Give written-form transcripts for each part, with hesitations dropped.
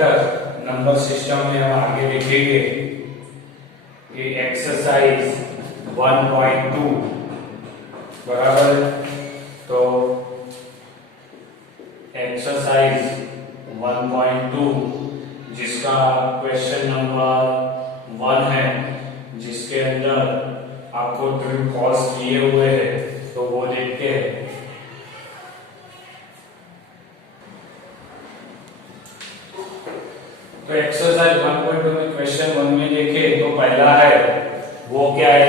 Chapter number system में हम आगे देखेंगे कि एक्सरसाइज 1.2 बराबर। तो एक्सरसाइज 1.2 जिसका क्वेश्चन नंबर 1 है, जिसके अंदर आपको ट्रू फॉल्स किए हुए हैं, तो वो देखते हैं। तो एक्सरसाइज 1.2 में क्वेश्चन 1 में देखें तो पहला है वो क्या है,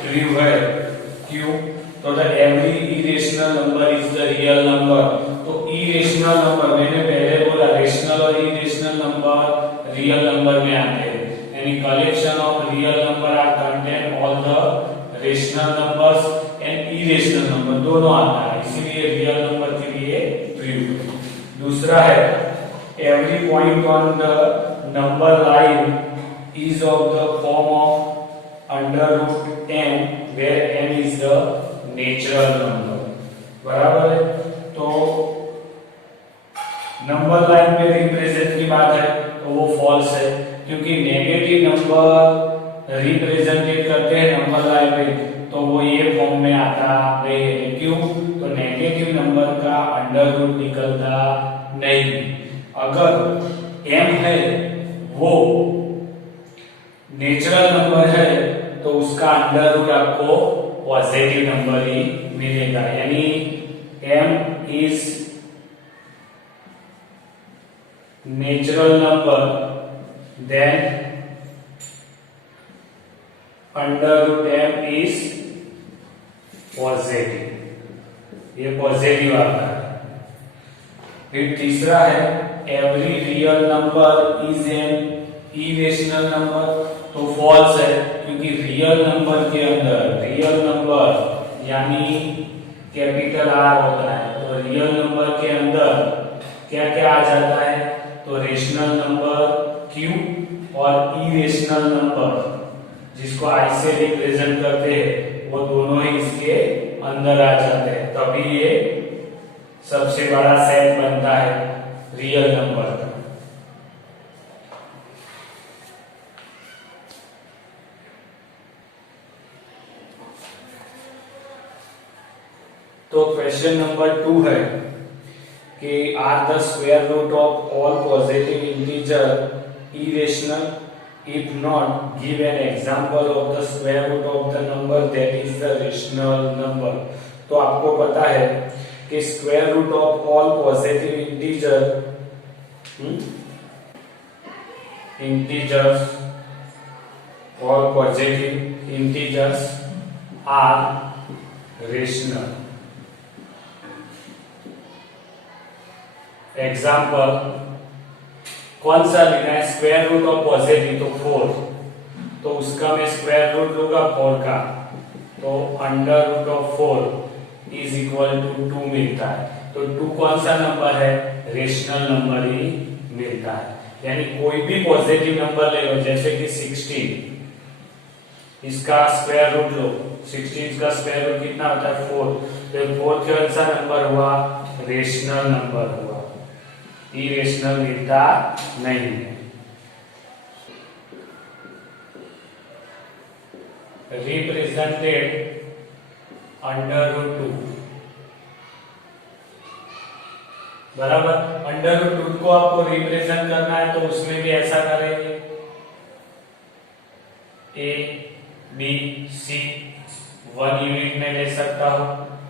ट्रू है। क्यों? तो the every irrational number is the real number. तो इरेशनल नंबर, मैंने पहले बोला रेशनल और इरेशनल नंबर रियल नंबर में आते हैं, यानी collection of real number are contain all the rational numbers and irrational number, दोनों आता है, इसीलिए रियल नंबर के लिए ट्रू। दूसरा है every point on the number line is of the form of under root n where n is the natural number। बराबर है। तो नंबर लाइन पे रिप्रेजेंट की बात है तो वो फॉल्स है, क्योंकि नेगेटिव नंबर रिप्रेजेंटेड करते हैं नंबर लाइन पे, तो वो ये फॉर्म में आता नहीं है। क्यों? तो नेगेटिव नंबर का अंडर रूट निकलता नहीं। अगर m है वो नेचुरल नंबर है तो उसका अंडर रूट आपको पॉजिटिव नंबर ही मिलेगा, यानी m is natural number then under root m is positive, ये पॉजिटिव आता है। फिर तीसरा है every real number is an irrational number, तो फॉल्स है, क्योंकि रियल नंबर के अंदर रियल नंबर यानी कैपिटल आर होता है, तो रियल नंबर के अंदर क्या क्या आ जाता है, तो रेशनल नंबर क्यू और इरेशनल नंबर जिसको आई से रिप्रेजेंट करते हैं, वो दोनों ही इसके अंदर आ जाते हैं, तभी ये सबसे बड़ा सेट बनता है रियल नंबर का। तो क्वेश्चन नंबर 2 है कि are the square root of all positive integer irrational, if not give an example of the square root of the number that is the rational number. तो आपको पता है कि square root of all positive integers all positive integers are rational। Example कौन सा लेना है, square root of positive तो 4, तो उसका मैं स्क्वायर रूट लूंगा 4 का, तो under root of 4 is equal to 2 मिलता है। तो 2 कौन सा नंबर है, रेशनल नंबर ही मिलता है। यानी कोई भी पॉजिटिव नंबर ले लो, जैसे कि 16, इसका स्क्वायर रूट लो, 16 का स्क्वायर रूट कितना होता है 4, तो 4 कौन सा नंबर हुआ, रेशनल नंबर हुआ, इरेशनल मिलता नहीं है। रिप्रेजेंटेड अंडर रूट 2, बराबर। अंडर रूट 2 को आपको रिप्रेजेंट करना है तो उसमें भी ऐसा करेंगे, ए बी सी 1 यूनिट में ले सकता हूं,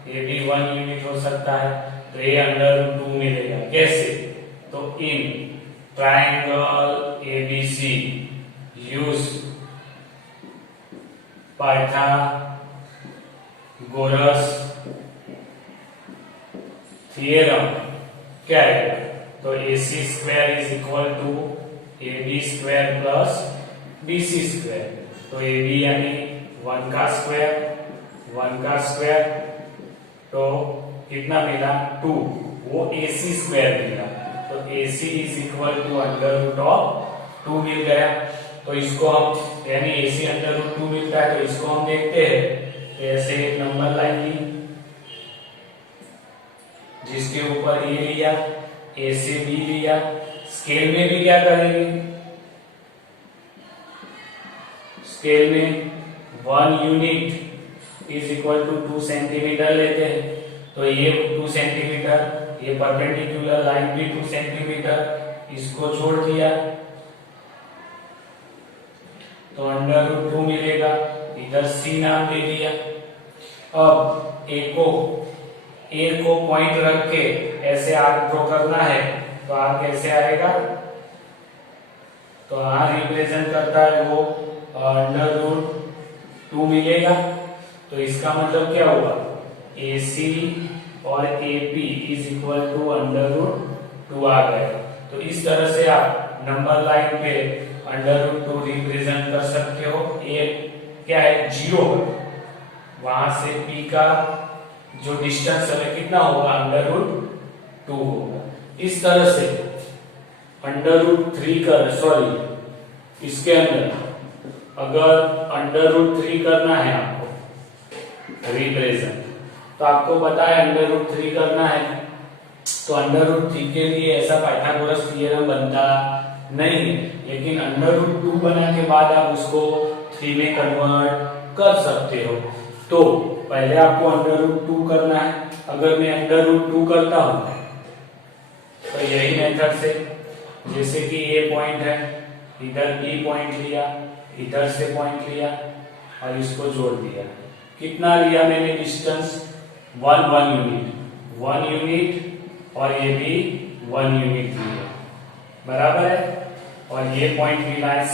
ए बी 1 यूनिट हो सकता है, तो ए अंडर रूट 2 मिलेगा। कैसे? तो in triangle ABC use Pythagoras theorem क्या है, तो AC square is equal to AB square plus BC square. तो AB यानी 1 का स्क्वायर, तो कितना मिला 2, वो AC स्क्वायर मिला, तो AC is equal to under root of 2 मिल गया। तो इसको हम, यानी AC अंडर रूट 2 मिलता है, तो इसको हम देखते हैं। ऐसे एक नंबर लाइन ली जिसके ऊपर ए लिया, ए से बी लिया, स्केल में भी क्या करेंगे, स्केल में 1 unit is equal to 2 centimetre लेते हैं। तो ये 2 सेंटीमीटर, ये परपेंडिकुलर लाइन भी 2 सेंटीमीटर, इसको छोड़ दिया तो √2 मिलेगा, इधर C नाम दे दिया। अब ए को पॉइंट रख के ऐसे आर्क ड्रॉ करना है, तो आर्क कैसे आएगा, तो आर रिप्रेजेंट करता है वो √2 मिलेगा। तो इसका मतलब क्या हुआ, AC और AP इज इक्वल टू √2 आ गया। तो इस तरह से आप नंबर लाइन पे √2 रिप्रेजेंट कर सकते हो। ए क्या है, 0, वहां से P का जो डिस्टेंस है कितना होगा, √2 होगा। इस तरह से √3 कर, सॉरी इसके अंदर अगर √3 करना है आपको रिप्रेजेंट, तो आपको पता है √3 करना है, तो √3 के लिए ऐसा पाइथागोरस थ्योरम बनता नहीं है, लेकिन √2 बना के बाद आप उसको 3 में कन्वर्ट कर सकते हो। तो पहले आपको √2 करना है। अगर मैं √2 करता हूं तो यही मेथड से, जैसे कि ये पॉइंट है, इधर B पॉइंट लिया, इधर से पॉइंट लिया और इसको जोड़ दिया। कितना लिया मैंने डिस्टेंस, 1 यूनिट और ये भी 1 यूनिट लिया, बराबर है। और ये पॉइंट मिला है C,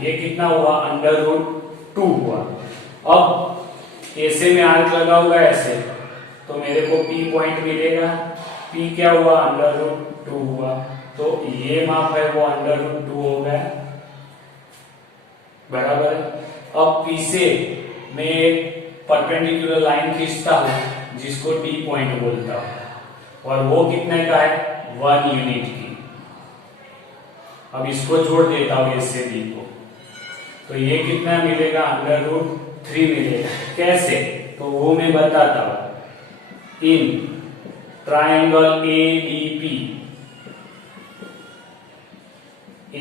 ये कितना हुआ, √2 हुआ। अब ऐसे में आर्क लगा हुआ ऐसे, तो मेरे को P पॉइंट मिलेगा। P क्या हुआ, √2 हुआ। तो ये माप है वो √2 हो गया, बराबर है। अब P से मैं एक परपेंडिकुलर लाइन खींचता हूं जिसको D पॉइंट बोलता हूं, और वो कितने का है, 1 यूनिट की। अब इसको जोड़ देता हूं A से B को, तो ये कितना मिलेगा, √3 मिलेगा। कैसे, तो वो मैं बताता हूं। In triangle ADP,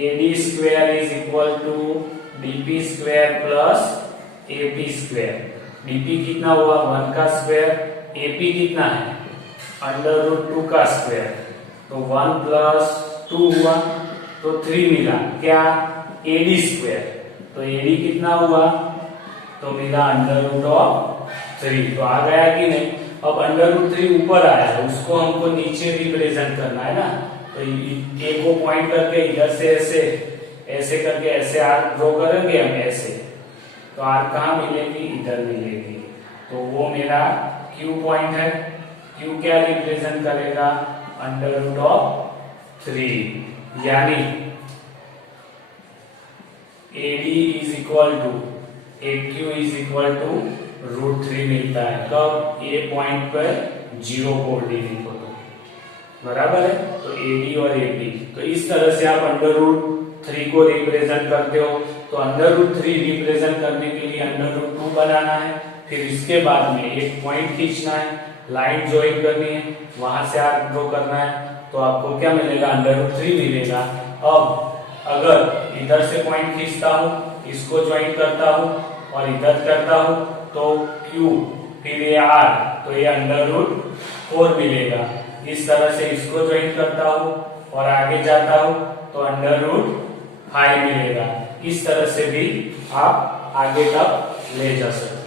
AD square is equal to DP square plus AP square. DP कितना हुआ, 1 का स्क्वायर, AP कितना है, √2 का स्क्वायर, तो 1 प्लस 2 हुआ, तो 3 मिला। क्या, AD स्क्वायर, तो AD कितना हुआ, तो मिला √3। तो आ गया कि नहीं। अब √3 ऊपर आया है, उसको हमको नीचे रिप्रेजेंट करना है ना, तो A को पॉइंट करके इधर से ऐसे ऐसे करके ऐसे आर्क ड्रॉ करेंगे हम ऐसे, तो आर्क कहाँ मिलेगी, इधर मिलेगी। तो वो मेरा Q पॉइंट है। Q क्या रिप्रेजेंट करेगा, √3, यानी AD is equal to AQ is equal to √3 मिलता है। कब, ये पॉइंट पर 0 कोऑर्डिनेट हो, बराबर है। तो AD और AP, तो इस तरह से आप √3 को रिप्रेजेंट करते हो। तो √3 रिप्रेजेंट करने के लिए √2 बनाना है, फिर इसके बाद में एक पॉइंट खींचना है, लाइन ज्वाइन करनी है, वहां से आर्क ड्रॉ करना है, तो आपको क्या मिलेगा, √3 मिलेगा। अब अगर इधर से पॉइंट खींचता हूं, इसको ज्वाइन करता हूं और इधर करता हूं, तो Q फिर ये R, तो ये √4 मिलेगा। इस तरह से इसको ज्वाइन करता हूं और आगे जाता हूं तो √5 मिलेगा। इस तरह से भी आप आगे तक ले जा सकते हैं।